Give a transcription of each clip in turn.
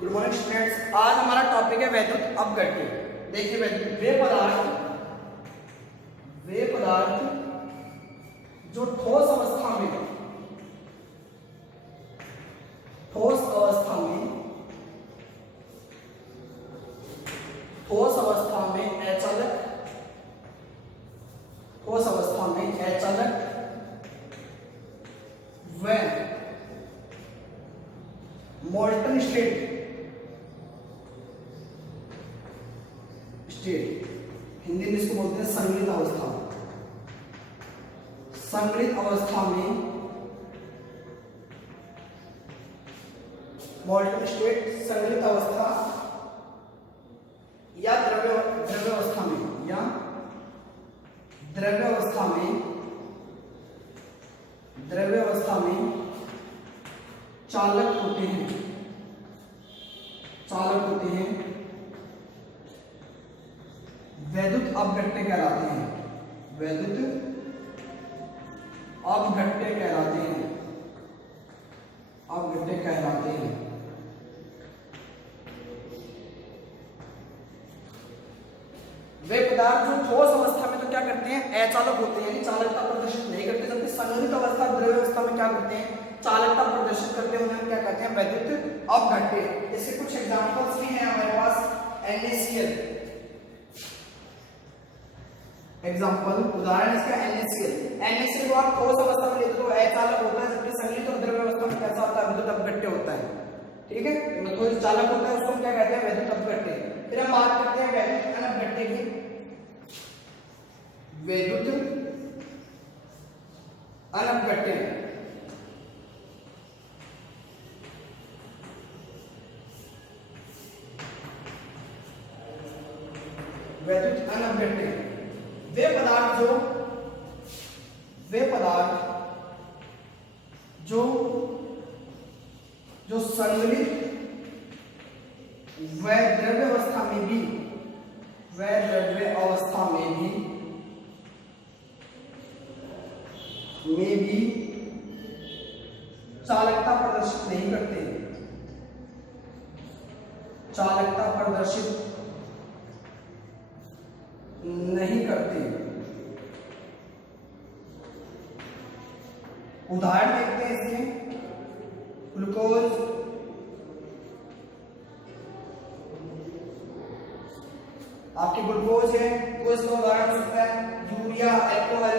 Good morning students. आज हमारा topic है वैद्युत अपघट्य। देखिए वे पदार्थ जो ठोस अवस्था में अचालक व मोल्टन स्टेट हिंदी में इसको बोलते हैं संगलित अवस्था। संगलित अवस्था में मोल्टन स्टेट संगलित अवस्था या द्रव्य अवस्था में चालक होते हैं वैद्युत अपघट्य कहलाते हैं। वैद्युत अपघट्य कहलाते हैं। वे पदार्थ जो ठोस अवस्था में तो क्या करते हैं, अचालक होते हैं, यानी चालकता प्रदर्शित नहीं करते, जबकि संगलित अवस्था द्रव्य अवस्था में क्या करते हैं, चालकता प्रदर्शित करते हैं। उन्हें क्या कहते हैं, वैद्युत अपघट्य। इसके कुछ एग्जांपल्स भी हैं हमारे पास। NaCl एग्जांपल, उदाहरण इसका NaCl को आप ठोस अवस्था में लेते हो अचालक होता है, जबकि संगलित और द्रव्य अवस्था में कैसा होता है, विद्युत अपघट्य होता है। ठीक है, मतलब चालक होता है उसको क्या कहते हैं, वैद्युत अपघट्य। फिर हम बात करते हैं वैद्युत अनपघट्य की। वैद्युत अनपघट्य वे पदार्थ जो संगलित व द्रव्य अवस्था में भी चालकता प्रदर्शित नहीं करते, उदाहरण देखते हैं इसमें। ग्लूकोज, आपकी ग्लूकोज है वो इसका उदाहरण हो सकता है। Urea alcohol,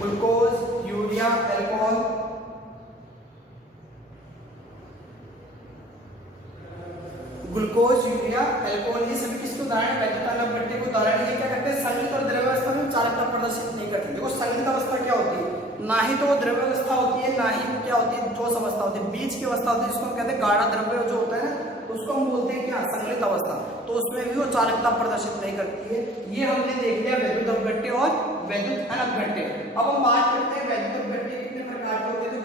glucose, urea, alcohol. Glucose, urea, alcohol ये सभी किसके उदाहरण है, वैद्युत अपघट्य के उदाहरण। ये क्या करते हैं, संगलित और द्रव्य अवस्था में चालकता प्रदर्शित नहीं करते। देखो संगलित अवस्था क्या होती है, ना ही तो वो द्रव्य अवस्था होती है, ना ही क्या होती है, ठोस अवस्था होती है, बीच की अवस्था होती है, जिसको हम कहते हैं गाढ़ा द्रव्य जो होता है ना, उसको हम बोलते हैं क्या, संगलित अवस्था। तो उसमें भी वो चालकता प्रदर्शित नहीं करती है। ये हमने देख लिया वैद्युत अपघट्य और वैद्युत अनपघट्य। अब हम बात करते हैं वैद्युत अपघट्य कितने प्रकार के होते हैं। तो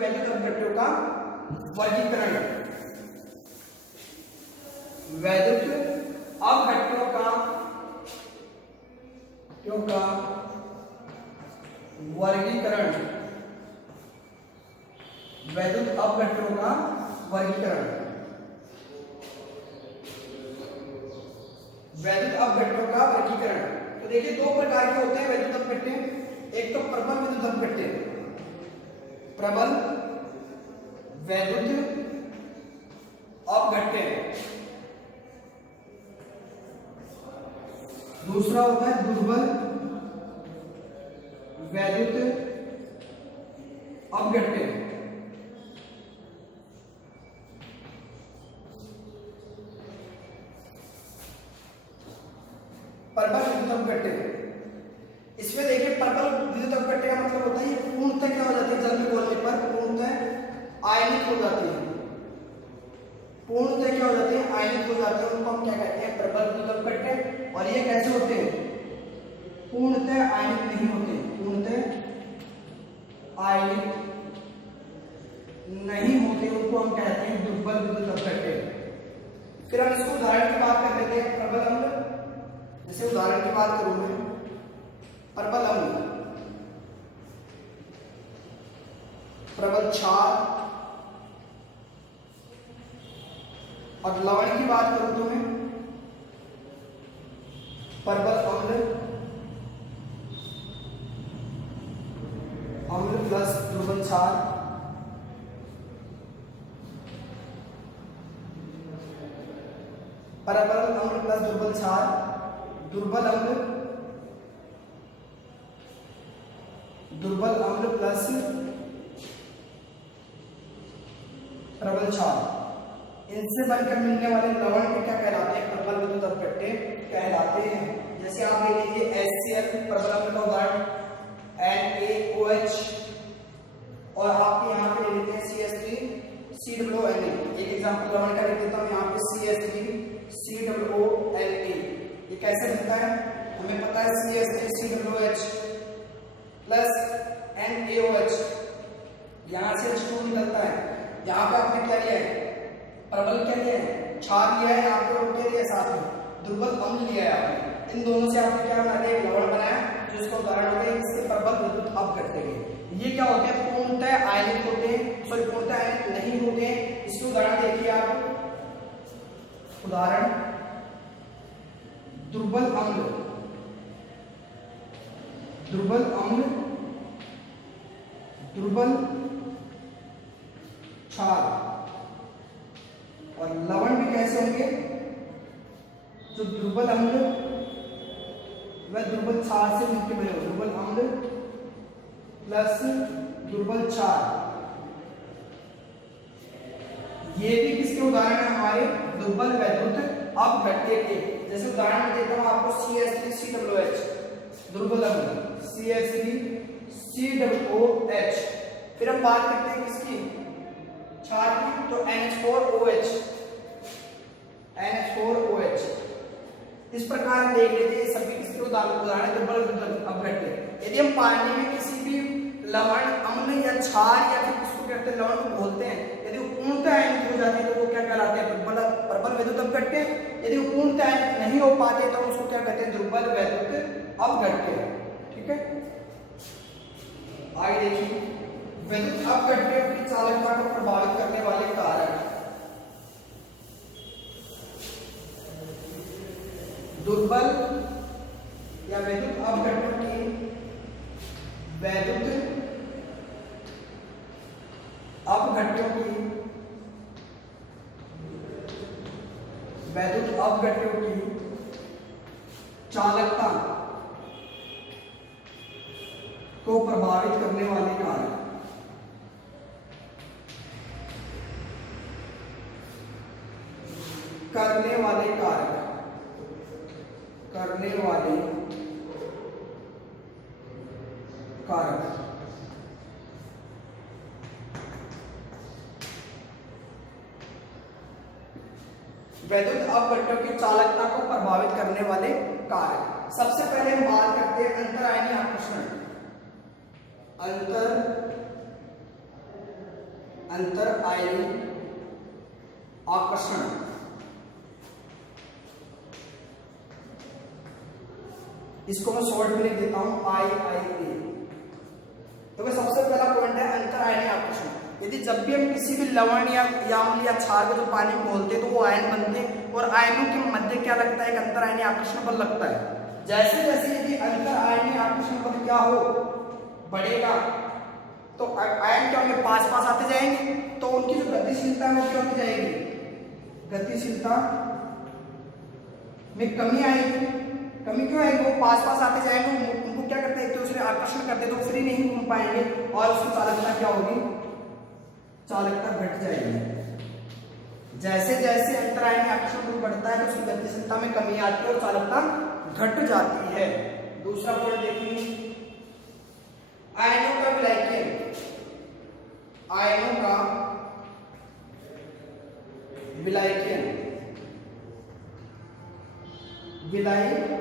वैद्युत अपघट्यों का वर्गीकरण, वैद्युत अपघट्यों का वर्गीकरण, वैद्युत अपघट्यों का वर्गीकरण। तो देखिए दो प्रकार के होते हैं वैद्युत अपघट्य। एक तो प्रबल विद्युत अपघट्य, प्रबल वैद्युत अपघट्य। दूसरा होता है दुर्बल वैद्युत अपघट्य। प्रबल विद्युत अपघट्य, इसमें देखिए प्रबल विद्युत अपघट्य का मतलब होता है ये पूर्णतः क्या हो जाती है, जल में घोलने पर पूर्णतः आयनित हो जाती है। उनको हम क्या कहते हैं, प्रबल विद्युत अपघट्य। और ये कैसे होते हैं, पूर्णतः आयनित नहीं होते, उनको हम कहते हैं दुर्बल विद्युत अपघट्य। फिर हम इसको उदाहरण की बात कर लेते हैं। प्रबल अम्ल जैसे उदाहरण की बात करूं मैं, प्रबल अम्ल, प्रबल क्षार, और लवण की बात करूं तो मैं प्रबल अम्ल, अम्ल प्लस दुर्बल क्षार, प्रबल अम्ल प्लस दुर्बल क्षार, दुर्बल अम्ल, दुर्बल अम्ल प्लस प्रबल क्षार, इनसे बनकर मिलने वाले लवण को क्या कहलाते हैं? प्रबल विद्युत अपघट्य कहलाते हैं। जैसे आप ले लीजिए HCl, प्रबल अम्ल का उदाहरण NaOH, और आपके यहाँ पे ले लेते हैं CH3COONA। एक एग्जांपल लवण का लिख देता हूँ यहाँ पे CH3COONA। ये कैसे बनता है? हमें पता है CH3COOH प्लस NaOH, यहाँ से H2 निकलता है। यहाँ पे आपने क्या लिया है? प्रबल क्या लिया है? क्षार लिया है। आपको क्या लिया है? साथ में दुर्बल अम्ल लिया है आपने। इन दोनों से आपने क्या बना दिया? एक लवण बनाया, जो इसका उदाहरण हो गया। इससे प्रबल विद्युत अपघट्य है। ये क्या होते हैं? पूर्णतः आयनित होते हैं, सॉरी पूर्णतः आयनित नहीं होते हैं। इसके उदाहरण देखिए आप, उदाहरण दुर्बल अम्ल, दुर्बल अम्ल, दुर्बल क्षार, और लवण भी कैसे होंगे? जो दुर्बल अम्ल वह दुर्बल क्षार से मिलकर बने हो। दुर्बल अम्ल प्लस दुर्बल क्षार, ये भी किसके उदाहरण है? हमारे दुर्बल विद्युत अपघट्य के। जैसे उदाहरण में देता हूं आपको CH3COOH, दुर्बल अम्ल CH3COOH। फिर हम बात करते हैं किसकी? क्षार की, तो NH4OH, NH4OH। इस प्रकार देख लेते हैं सभी किसके उदाहरण दुर्बल विद्युत अपघट्य। यदि हम पानी में किसी भी लवण, अम्ल या क्षार या फिर किसको कहते हैं लवण को घोलते हैं, यदि वो पूर्णतः आयनित हो जाती है तो वो क्या कहलाते हैं? प्रबल विद्युत अपघट्य। यदि वो पूर्णतः आयनित नहीं हो पाते तो उसको क्या कहते हैं? दुर्बल विद्युत अपघट्य। ठीक है, आगे देखिए विद्युत अपघट्य की चालकता को प्रभावित करने वाले कारक। दुर्बल या विद्युत अपघट्य की विद्युत अपघट्यों की विद्युत अपघट्यों की चालकता को प्रभावित करने वाले कारक। करने वाले कारक, करने वाले कारक। विद्युत अपघट्यों की चालकता को प्रभावित करने वाले कारक। सबसे पहले हम बात करते हैं अंतर आयनीय आकर्षण। अंतर आयनीय आकर्षण, इसको मैं शॉर्ट में लिख देता हूं IIA। तो सबसे पहला पॉइंट है अंतर आयनीय आकर्षण। यदि जब भी हम किसी भी लवण या अम्ल या क्षार को जो पानी में घोलते हैं तो वो आयन बनते हैं, और आयनों के मध्य क्या लगता है? एक अंतर आयनीय आकर्षण बल लगता है। जैसे जैसे यदि अंतर आयनीय आकर्षण बल क्या हो? बढ़ेगा, तो आयन क्या होंगे? पास पास आते जाएंगे, तो उनकी जो गतिशीलता है वो क्या होती जाएगी? गतिशीलता में कमी आएगी। कमी क्यों आएगी? वो पास पास आते जाएंगे, उनको क्या करते हैं? एक दूसरे आकर्षण करते, तो फ्री नहीं घूम पाएंगे, और उसकी चालकता क्या होगी? चालकता घट जाएगी। जैसे जैसे अंतर आयनीय आकर्षण बल बढ़ता है तो उसकी गतिशीलता में कमी आती है और चालकता घट जाती है। दूसरा पॉइंट देखिए आयनों का विलायकन। आयनों का विलायकन, विलायकन।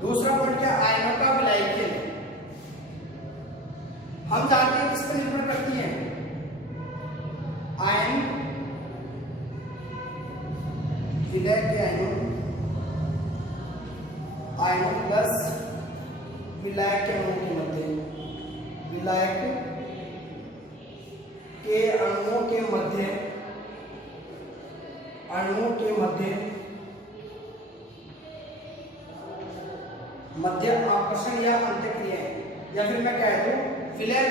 दूसरा पॉइंट क्या? आयनों का विलायकन। हम जानते हैं किस पर निर्भर करती है? आयन विलायक के आयनों प्लस विलायक के अणुओं के मध्य, विलायक के अणुओं के मध्य आकर्षण या अंतःक्रिया, या फिर मैं कह दूं विलय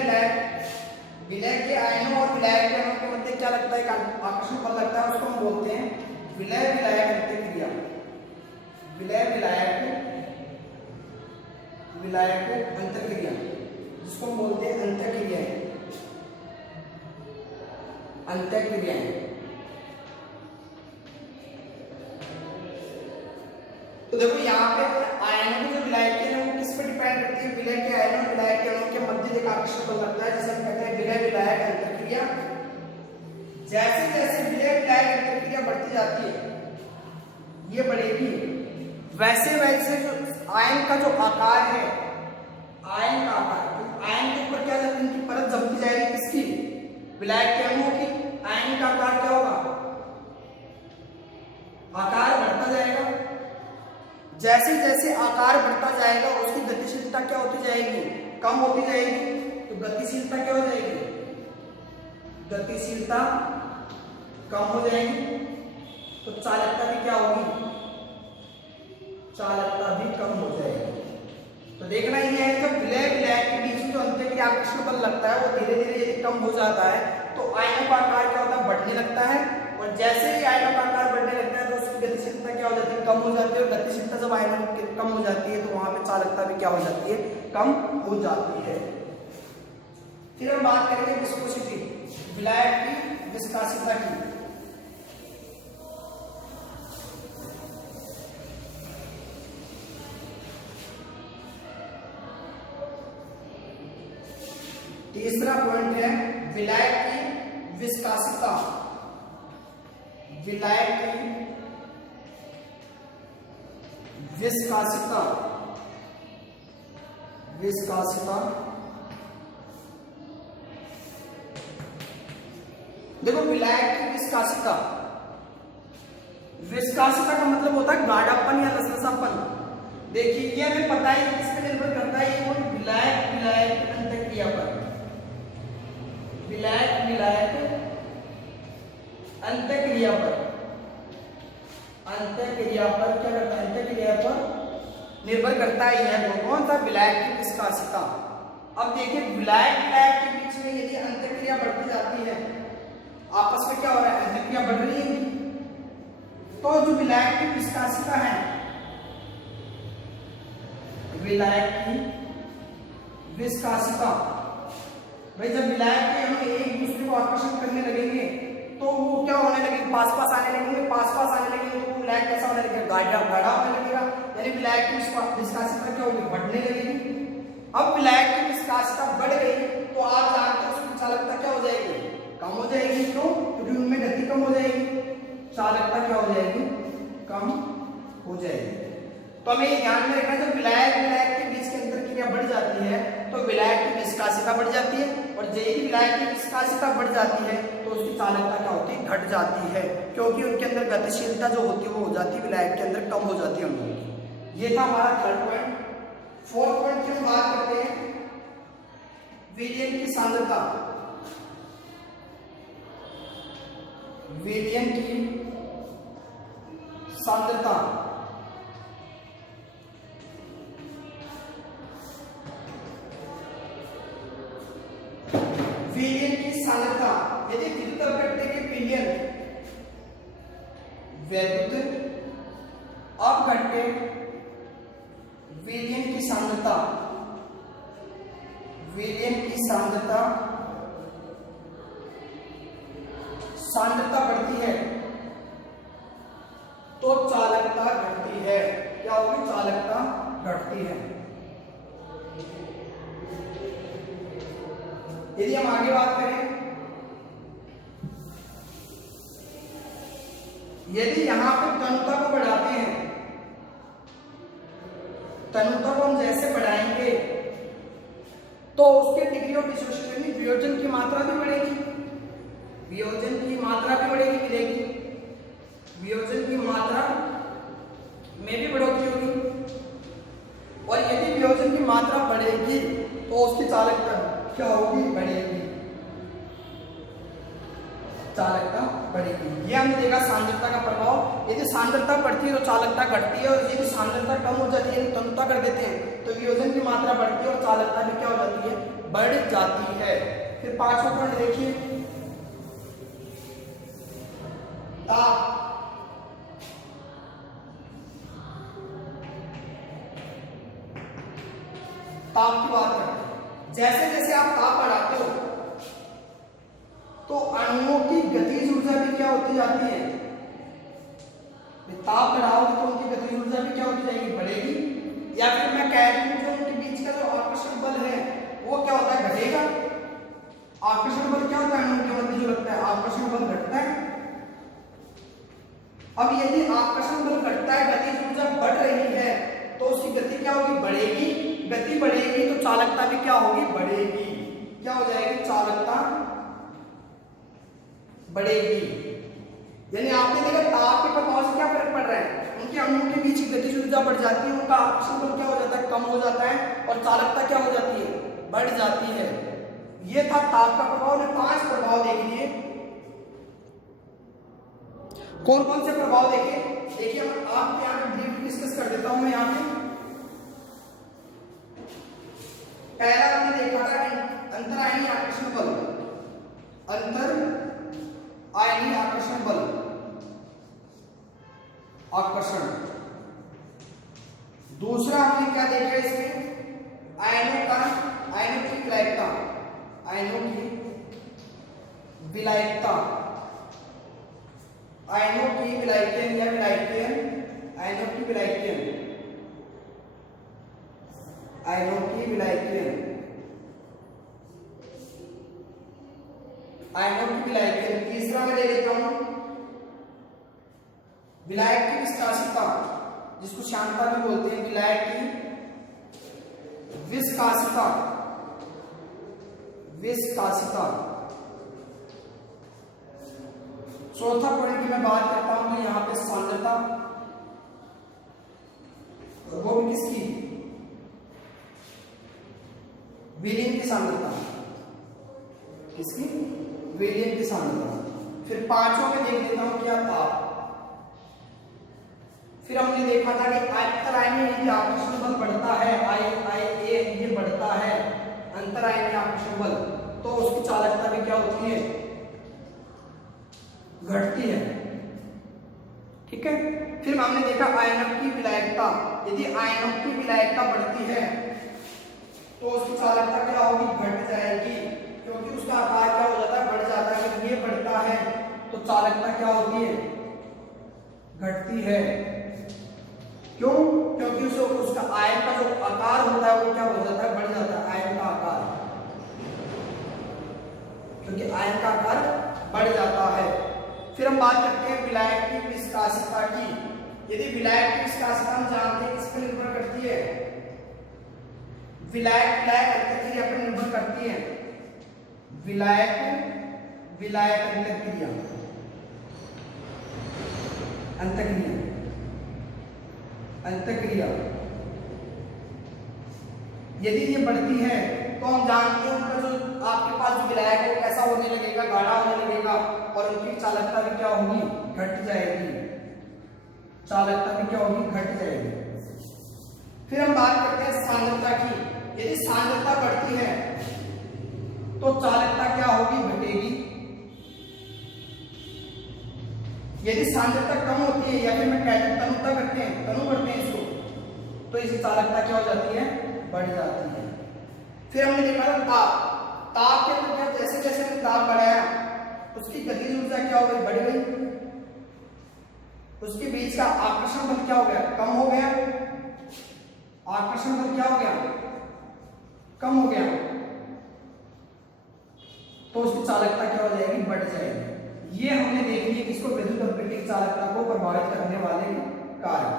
के आयनों और विलायक के अणुओं के मध्य क्या लगता है, आकर्षण बल लगता है, उसको हम बोलते हैं विलय विलायक अंतःक्रिया। विलय विलायक अंतःक्रिया, जिसको हम बोलते हैं अंतःक्रियाएं। तो देखो यहाँ पे आयनों की जो विलायक के अणु किस पर डिपेंड करती है, विलय के आयनों और विलायक के अणु के मध्य एक आकर्षण बल लगता है, जिसे हम कहते हैं विलय विलायक अंतःक्रिया। जैसे जैसे विलय विलायक अंतःक्रिया बढ़ती जाती है, ये बढ़ेगी, वैसे वैसे जो आयन का जो आकार है, आयन का आकार, तो आयन के ऊपर क्या जाती है, इनकी परत जमती जाएगी, किसकी, विलायक के अणुओं की। आयन का आकार क्या होगा, आकार बढ़ता जाएगा। जैसे जैसे आकार बढ़ता जाएगा उसकी गतिशीलता क्या होती जाएगी, कम होती जाएगी। तो गतिशीलता क्या हो जाएगी, गतिशीलता कम हो जाएगी, तो चालकता भी क्या होगी, चालकता भी कम हो जाएगी। तो देखना ये है जब विलय विलायक के बीच में जो अंतःक्रिया आकर्षण बल लगता है वो धीरे धीरे यदि कम हो जाता है तो आयनों का आकार क्या होता है, बढ़ने लगता है। और जैसे ही आयनों का आकार बढ़ने लगता है तो उसकी गतिशीलता क्या हो जाती है, कम हो जाती है। और गतिशीलता जब आयनों की कम हो जाती है तो वहां पे चालकता भी क्या हो जाती है, कम हो जाती है। फिर हम बात करेंगे विस्कोसिटी, विलायक की विस्कासिता की। तीसरा पॉइंट है विलायक की विस्कासिता। विलायक की विस्कासिता, देखो विलायक की विस्कासिता, विस्कासिता का मतलब होता है गाढ़ापन या लसलसापन। देखिए ये हमें पता है किस पे निर्भर करता है, ये वो विलायक विलायक अंतःक्रिया पर, विलायक विलायक अंतःक्रिया पर, अंतःक्रिया पर क्या करता है, अंतःक्रिया पर निर्भर करता है यह कौन सा, विलायक की विस्कासिता। अब देखिए विलायक विलायक के बीच में यदि अंतःक्रिया बढ़ती जाती है, आपस में क्या हो रहा है, अंतःक्रिया बढ़ रही है, तो जो विलायक की विस्कासिता है, विलायक की विस्कासिता, भाई जब विलायक के अणु एक दूसरे को आकर्षण करने लगेंगे तो वो क्या होने लगेंगे, पास पास आने लगेंगे, तो वो विलायक कैसा होने लगेगा, गाढ़ा होने लगेगा, यानी विलायक की विस्कासिता क्या होगी, बढ़ने लगेगी। अब विलायक की विस्कासिता बढ़ गई तो आप जानते हो उसकी चालकता क्या हो जाएगी, कम हो जाएगी। क्यों, क्योंकि उनमें गति कम हो जाएगी, चालकता क्या हो जाएगी, कम हो जाएगी। तो हमें ये ध्यान में रखना है जब विलायक विलायक के बीच के अंतःक्रिया बढ़ जाती है तो विलायक की विस्कासिता बढ़ जाती है, और जैसे विलायक की विस्कासिता बढ़ जाती है तो उसकी चालकता क्या होती है, घट जाती है, क्योंकि उनके अंदर गतिशीलता जो होती है वो हो जाती है विलायक के अंदर कम हो जाती है अणुओं की। ये था हमारा थर्ड पॉइंट। फोर्थ पॉइंट की हम बात करते हैं विलयन की सांद्रता। विलयन की सांद्रता, विलयन की सांद्रता, यदि विद्युत अपघट्य के विलयन, वैद्युत अपघट्य विलयन की सांद्रता, विलयन की सांद्रता बढ़ती है तो चालकता घटती है। क्या होगी, चालकता घटती है। यदि हम आगे बात करें, यदि यहां पे तनुता को बढ़ाते हैं, तनुता को हम जैसे बढ़ाएंगे तो उसके डिग्री ऑफ डिसोसिएशन में वियोजन की मात्रा भी बढ़ेगी, वियोजन की मात्रा भी बढ़ेगी, वियोजन की मात्रा चालकता बढ़ेगी। ये हमने देखा सांद्रता का प्रभाव। यदि सांद्रता बढ़ती है तो चालकता घटती है, और यदि सांद्रता कम हो जाती है, तनुता कर देते हैं, तो वियोजन की मात्रा बढ़ती है और चालकता भी क्या हो जाती है, बढ़ जाती है। फिर पांचवा पॉइंट देखिए, ताप। ताप की बात करते हैं। जैसे जैसे आप ताप बढ़ाते हो तो अणुओं की गतिज ऊर्जा भी क्या होती जाती है, ताप बढ़ाओगे तो उनकी गतिज ऊर्जा भी क्या होती जाएगी, बढ़ेगी। या फिर मैं कह दूं जो उनके बीच का जो आकर्षण बल है वो क्या होता है, घटेगा। आकर्षण बल क्या होता है, अणुओं के मध्य जो लगता है, आकर्षण बल घटता है। अब यदि आकर्षण बल घटता है, गतिज ऊर्जा बढ़ रही है, तो उसकी गति क्या होगी, बढ़ेगी। गति बढ़ेगी तो चालकता भी क्या होगी, बढ़ेगी। क्या हो जाएगी, चालकता बढ़ेगी। यानी आपने देखा ताप के प्रभाव से क्या फर्क पड़ रहा है, उनके अणुओं के बीच की गतिज ऊर्जा बढ़ जाती है, उनका आकर्षण बल क्या हो जाता है, कम हो जाता है, और चालकता क्या हो जाती है, बढ़ जाती है। ये था ताप का प्रभाव। ने 5 प्रभाव देख लिए। कौन कौन से प्रभाव देखे, देखिए मैं आपके यहाँ पे ब्रीफ डिस्कस कर देता हूं मैं यहाँ पे। पहला हमने देखा था अंतरायनी आकर्षण बल, अंतर आयनीय आकर्षण बल, आकर्षण। दूसरा हमने क्या देखा इसमें, आयनों की विलायकता, आयनों की विलायकता, आयनों की विलायकन या विलायकन, आयनों की विलायकन, आयनों की विलायकन, आयनों की विलायकन। तीसरा मैं ले लेता हूं विलायक की विस्कासिता, जिसको श्यानता भी बोलते हैं, विलायक की विस्कासिता, विस्कासिता। चौथा पॉइंट की मैं बात करता हूं तो यहां पे सांद्रता, वो भी किसकी, विलीन की सांद्रता, किसकी, विलीन की सांद्रता। फिर पांचों में देख लेता हूं क्या, ताप। फिर हमने देखा था कि अंतरायनीय यदि आकर्षण बल बढ़ता है, IA ये बढ़ता है अंतरायनीय आकर्षण बल, तो उसकी चालकता भी क्या होती है, घटती है। ठीक है। फिर हमने देखा आयनों की विलायकता, यदि आयनों की विलायकता बढ़ती है तो उसकी चालकता क्या होगी, घट जाएगी, क्योंकि उसका आकार क्या हो जाता है, बढ़ जाता है। जब ये बढ़ता है तो चालकता क्या होती है, घटती है। क्यों, क्योंकि उसका आयन का जो आकार होता है वो क्या हो जाता है, बढ़ जाता है, आयन का आकार, क्योंकि आयन का आकार बढ़ जाता है। फिर हम बात करते हैं विलायक की विस्कासिता की। यदि विलायक की विस्कासिता हम जानते हैं किस पर निर्भर करती है, विलायक अंतःक्रिया पर निर्भर करती है, विलायक अंतःक्रिया, अंतःक्रिया यदि ये बढ़ती है तो हम जानते हैं उनका जो आपके पास जो विलायक है वो कैसा होने लगेगा, गाढ़ा होने लगेगा, और उनकी चालकता भी क्या होगी, घट जाएगी, चालकता भी क्या होगी, घट जाएगी। फिर हम बात करते हैं सांद्रता की। यदि सांद्रता बढ़ती है तो चालकता क्या होगी, घटेगी। यदि सांद्रता कम होती है, या फिर मैं कहते हैं तनुता करते हैं, तनु करते हैं इसको, तो इसकी चालकता क्या हो जाती है, बढ़ जाती है। फिर हमने देखा था ताप। ताप के अंदर क्या, जैसे जैसे हमने ताप बढ़ाया उसकी गतिज ऊर्जा क्या हो गई, बढ़ गई, उसके बीच का आकर्षण बल क्या हो गया, कम हो गया, आकर्षण बल क्या हो गया, कम हो गया, तो उसकी चालकता क्या हो जाएगी, बढ़ जाएगी। ये हमने देख लिया किसको, विद्युत अपकृतिक चालकता को प्रभावित करने वाले कारक।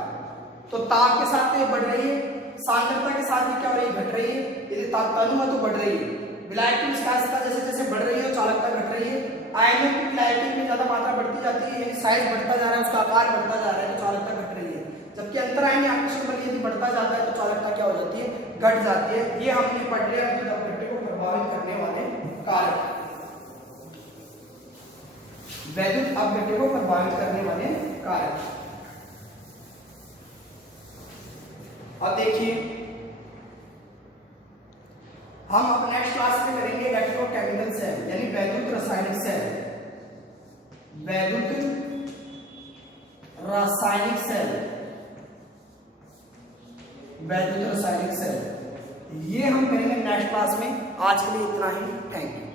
तो ताप के साथ तो ये बढ़ रही है, सांद्रता के साथ ये क्या हो रही है, घट रही है। यदि तनु है तो बढ़ रही है। विलायक की विस्कासिता जैसे जैसे बढ़ रही है चालकता घट रही है। आयनों की विलायक में ज्यादा मात्रा बढ़ती जाती है, यानी साइज बढ़ता जा रहा है, उसका आकार बढ़ता जा रहा है, तो चालकता घट रही है। जबकि अंतरायनीय आकर्षण बल यदि बढ़ता जाता है तो चालकता क्या हो जाती है, घट जाती है। ये हमने पढ़ लिया विद्युत अपकृति को प्रभावित करने वाले कारक। वैद्युत अपघट्य को प्रभावित करने वाले कारक। अब देखिए हम अब नेक्स्ट क्लास में करेंगे इलेक्ट्रोकेमिकल सेल यानी वैद्युत रासायनिक सेल। वैद्युत रासायनिक सेल, वैद्युत रासायनिक सेल ये हम करेंगे नेक्स्ट क्लास में। आज के लिए इतना ही, थैंक यू।